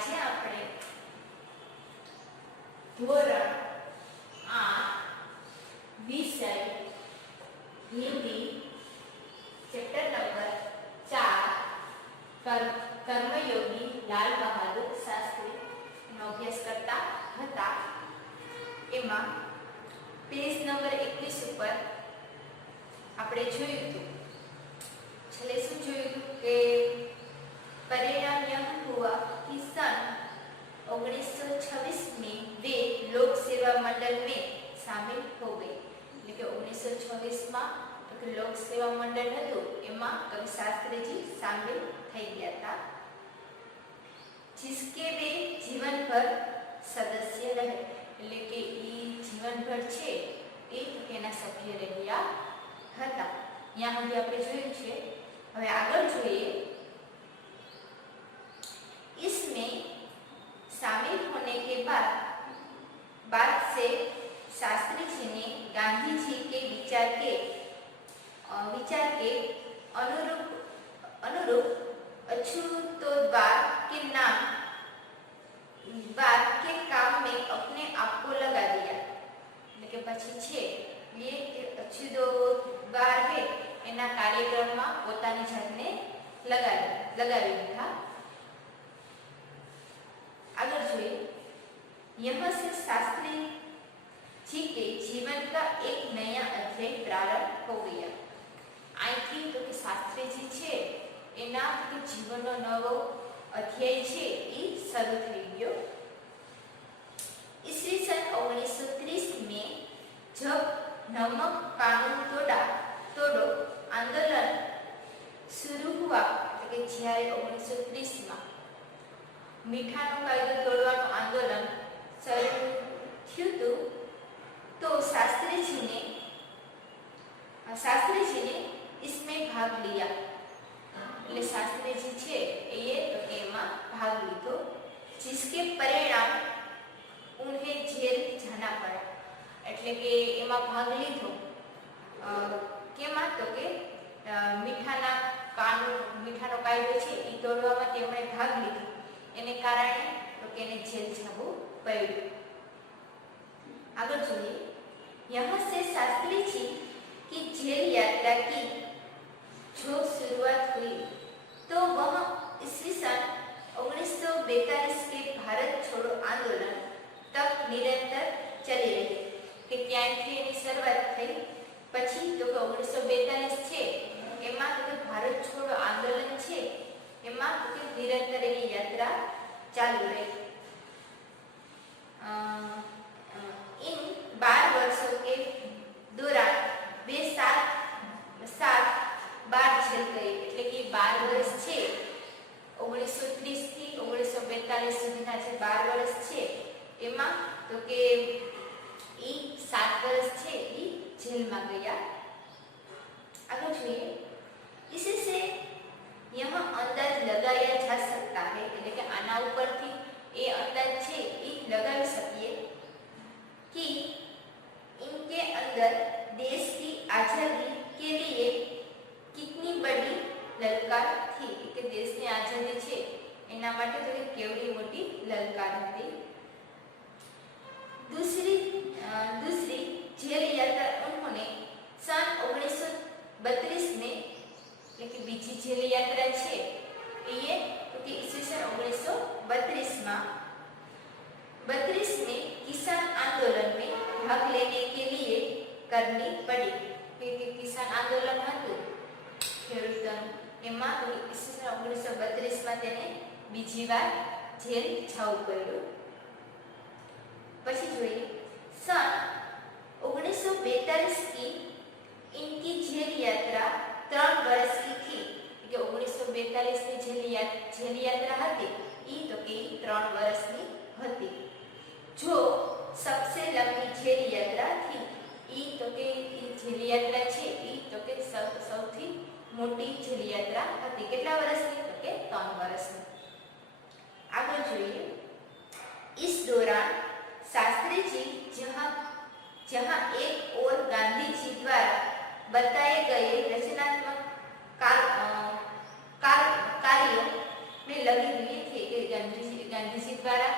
આજે આપણે ધોરણ 8 વિષય હિન્દી ચેપ્ટર નંબર 4 કર્મયોગી લાલ બહાદુર શાસ્ત્રી નો અભ્યાસ કરતા હતા. એમાં પેજ નંબર 21 ઉપર આપણે જોયું હતું, છેલ્લે શું જોયું હતું કે परिणाम यह हुआ कि सन 1926 में वे लोक सेवा मंडल में शामिल हो गए. એટલે કે 1926 માં લોક સેવા મંડળ હતું એમાં કવિ શાસ્ત્રીજી શામિલ થઈ ગયા હતા, जिसके वे जीवन भर सदस्य रहे. એટલે કે એ જીવનભર છે એ એના સભ્ય રહ્યા હતા. અહીંયા સુધી આપણે જોયું છે. હવે આગળ જોઈએ. इसमें शामिल होने के बाद से शास्त्री जी ने गांधी जी के विचार के अनुरूप अछूतोद्वार के नाम बात के काम में अपने आप को लगा दिया. એટલે કે પછી છે એ અછૂતોદ્વાર है એના કાર્યક્રમમાં પોતાની જાતને લગાવી દીધા. अगर જોઈએ यह से शास्त्री जी के जीवन का एक नया अध्याय प्रारंभ हो गया. आइथी तो कि शास्त्री जी छे एना के जीवनનો નવો અધ્યાય છે એ શરૂ થઈ ગયો. ईस्वी सन 1930 में जब नमक कानून तोड़ो आंदोलन शुरू हुआ, કે જ્યારે 1930 માં मीठानो कायदो तोड़वानो आंदोलन शुरू थयुं तो शास्त्री जी ने इसमें भाग लिया. એટલે શાસ્ત્રી જી છે એ તો એમાં ભાગ લીધો, जिसके परिणाम उन्हें जेल जाना पड़ा. એટલે કે એમાં ભાગ લીધો કેમાં તો કે મીઠાનો કાયદો છે એ તોડવામાં તેમણે ભાગ લીધો, એને કારણે તો કે એને જેલ જવું પડ્યું. આગળ જોઈએ. यहाँ से शास्त्री जी की जेल यात्रा की जो शुरुआत हुई तो वह ईस्वी सन 1942 के भारत छोड़ो आंदोलन तक निरंतर चली रही. કે ત્યાંથી એની શરૂઆત થઈ પછી તો કે 1942 છે એમાં તો કે ભારત છોડો આંદોલન છે એમાં તો કે નિરંતર એની યાત્રા ચાલુ રહી. इन 12 वर्षों के दौरान वे सात बार जेल गए. એટલે કે 12 વર્ષ છે 1930 થી 1942 સુધીના જે 12 વર્ષ છે એમાં તો કે એ 7 વર્ષ છે એ જેલમાં ગયા. આગળ જોઈએ. इससे यह अंदाज लगाया जा सकता है, એટલે કે આના ઉપરથી એ અંદાજ છે એ લગાવી શકીએ कि इनके अंदर देश की आजादी के लिए कितनी बड़ी ललकार थी. કે દેશની આઝાદી છે એના માટે તો કેવડી મોટી લલકાર હતી. दूसरी जेल यात्रा उन्होंने सन 1932 में, એટલે કે બીજી જેલ યાત્રા છે એ તો કે ઈસવીસન 1932 માં 32 में किसान आंदोलन में भाग लेने के लिए करनी पड़ी. કે કિસાન આંદોલન હતું ખેડૂતોનું એમાં ઈસવીસન 1932 માં તેને બીજી વાર જેલ જવું પડ્યું. પછી જોઈએ. सन 1942 की इनकी जेल यात्रा 3 वर्ष की थी. કે 1942 ની જેલ યાત્રા હતી ઈ તો કે 3 વર્ષની હતી. जो सबसे लंबी जेल यात्रा थी ई तो के जेल यात्रा छे ई तो के સૌથી મોટી જેલ યાત્રા હતી. કેટલા વર્ષની તો કે 3 વર્ષની. આગળ જોઈએ. इस दौरान शास्त्री जी जहां एक और गांधी जी द्वारा बताए गए रचनात्मक कार्यों में लगे हुए थे. कि गांधी ગાંધીજી દ્વારા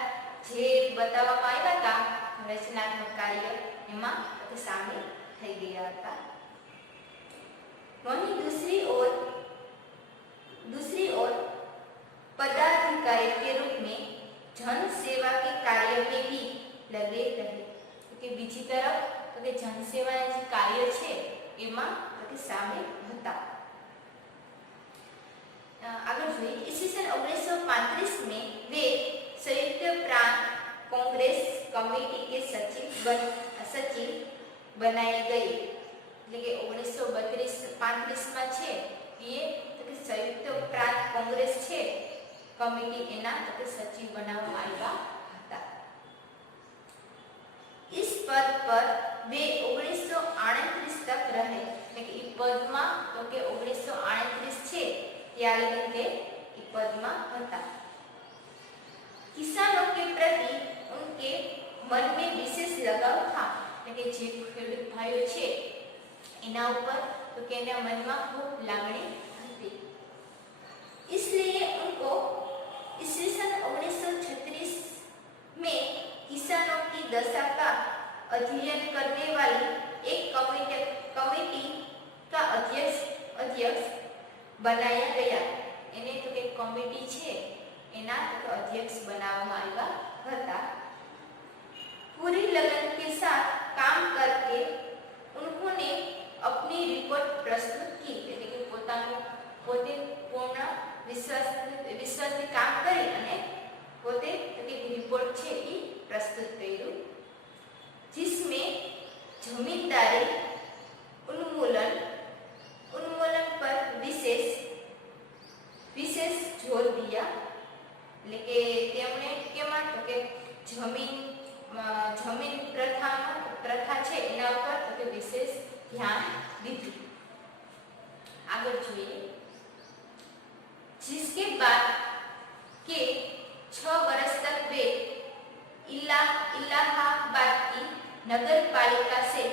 જે બતાવવામાં આવ્યા હતા રચનાત્મક કાર્ય એમાં शामिल થઈ ગયા હતા। वहीं दूसरी ओर पदाधिकारी के रूप में जन सेवा के कार्य में भी लगे रहे कि बीजी तरफ तो के जन सेवा जे कार्य छे एमा तो शामिल હતા। आगे જોઈએ ईस्वीसन 1935 में वे संयुक्त प्रांत कांग्रेस कमेटी के सचिव बनाए गए એટલે કે 1935 માં છે એ તો કે સંયુક્ત પ્રાંત કોંગ્રેસ છે કમિટી એના તો કે સચિવ બનાવવામાં આવ્યા હતા। इस पद पर वे 1938 तक रहे એટલે કે એ પદમાં તો કે 1938 છે ત્યાં લગી તે એ પદમાં હતા। किसानों के प्रति उनके मन में विशेष लगाव था કે જે ખેડૂત ભાઈઓ છે એના ઉપર તો કે એના મનમાં ખૂબ લાગણી હતી। इसलिए उनको ईस्वीसन 1936 में किसानों की दशा का अध्ययन करने वाली एक कमेटी का अध्यक्ष बनाया गया। એને તો કે કમિટી છે એના તો અધ્યક્ષ બનાવવામાં આવ્યા હતા। पूरी लगन के साथ काम करके उन्होंने अपनी रिपोर्ट प्रस्तुत की એટલે કે પોતે પૂર્ણ વિશ્વાસથી કામ કરી અને પોતે रिपोर्ट છે એ प्रस्तुत કર્યું जिसमें जमींदारी उन्मूलन पर विशेष जोर दिया એટલે કે તેમણે કેમાં તો કે जमीन प्रथा છે એના ઉપર તો કે વિશેષ ધ્યાન દીધું। આગળ જોઈએ जिसके बाद के 6 वर्ष तक वे इलाहाबाद की नगर पालिका से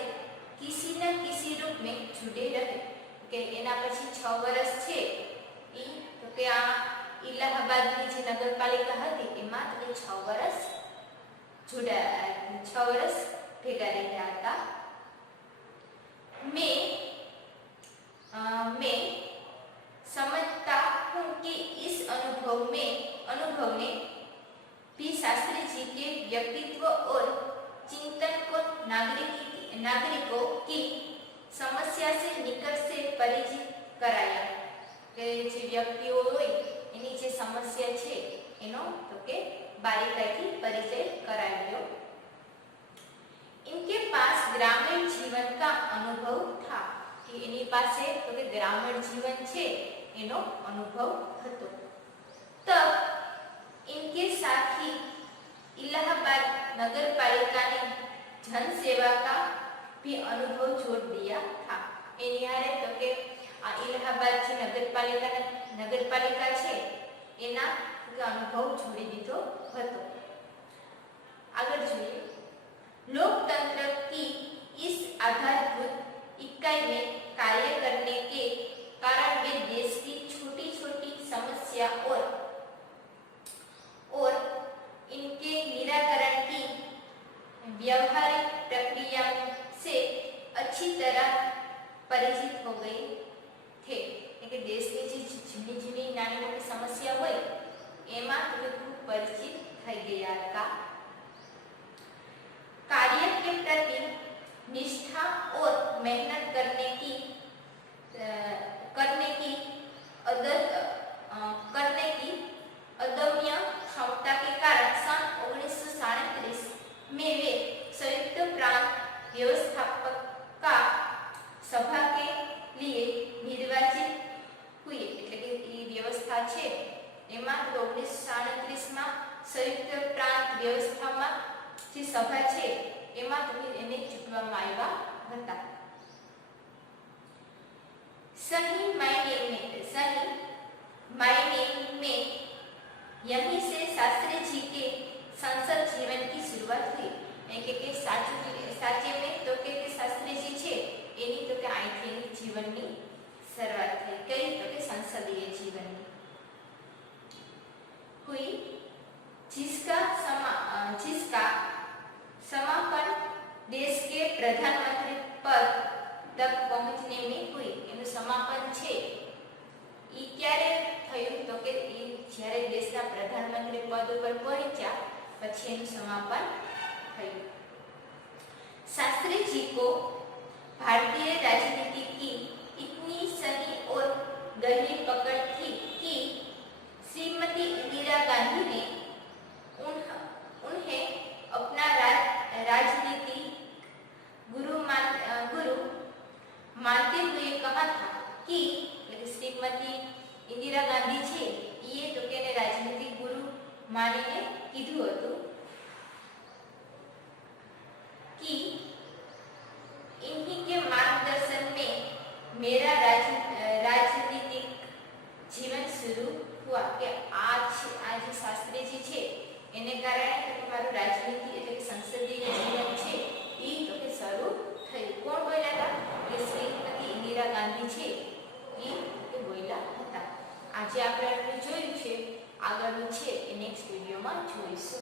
किसी न किसी रूप में जुड़े रहे કે એના પછી 6 વર્ષ છે ઈ તો કે આ इलाहाबादની જે નગરપાલિકા હતી એમાં તો 6 વર્ષ जुड़ा 6 वर्ष भेगा रहा था। मैं समझता हूँ कि इस अनुभव ने भी शास्त्री जी के व्यक्तित्व और चिंतन को नागरिकों की समस्या से निकट से परिचित कराया કે જે વ્યક્તિઓ હોય એની જે સમસ્યા છે એનો તો કે बारीकाई परिचय कराया। इनके पास ग्रामीण जीवन का अनुभव था कि इन्हीं पासे तो के ग्रामीण जीवन छे एनो अनुभव हतो। तब इनके साथ ही इलाहाबाद नगर पालिका ने जन सेवा का भी अनुभव जोड़ दिया था। एनी हारे तो के इलाहाबाद जी नगरपालिका छे एना अनुभव जोड़ी दीधो हतो। आगे જોઈએ लोकतंत्र की इस आधारभूत इकाई में कार्य करने के कारण वे देश की छोटी-छोटी समस्या और इनके निराकरण की व्यवहारिक प्रक्रिया से अच्छी तरह परिचित हो गए थे। कि देश की झीणी नानी समस्या होय एमा खूब परिचित થઈ ગયા હતા। कार्य के प्रति निष्ठा और मेहनत करने की अदम्य क्षमता के कारण सन 1937 में वे संयुक्त प्रांत व्यवस्थापका सभा के लिए निर्वाचित हुए એટલે કે એ વ્યવસ્થા છે એમાં 1937 માં સંયુક્ત પ્રાંત વ્યવસ્થામાં જે સભા છે એમાં એને ચૂંટવામાં આવ્યા હતા। सही मायने में यहीं से शास्त्री जी के संसद जीवन की शुरुआत हुई। કે સાચે में तो के शास्त्री जी છે એની તો કે અહીંથી જીવનની શરૂઆત થઈ કઈ તો કે સંસદીય જીવનની हुई जिसका समापन देश के प्रधानमंत्री पद तक पहुंचने में हुई। એનું સમાપન છે ઈ ક્યારે થયું તો કે ઈ જ્યારે દેશના પ્રધાનમંત્રી પદ ઉપર પહોંચ્યા પછી એનું સમાપન થયું। शास्त्री जी को भारतीय राजनीति की इतनी सही और गहरी पकड़ थी कि श्रीमती इंदिरा गांधी ने उन्हें अपना राजनीति गुरु मानते हुए कहा था कि श्रीमती इंदिरा गांधी છે ये तो કે राजनीतिक गुरु मानीने कीधुं हतुं कि इन्हीं के मार्गदर्शन में मेरा राजनीतिक जीवन शुरू हुआ। कि आज शास्त्री जी છે એને કારણે તમારું રાજનીતિ એટલે કે સંસદીય જીવન છે એ તો કે શરૂ થયું। કોણ બોલ્યા હતા? કે શ્રીમતી ઇન્દિરા ગાંધી છે એ બોલ્યા હતા। આજે આપણે જોયું છે, આગળનું છે એ નેક્સ્ટ વિડીયોમાં જોઈશું।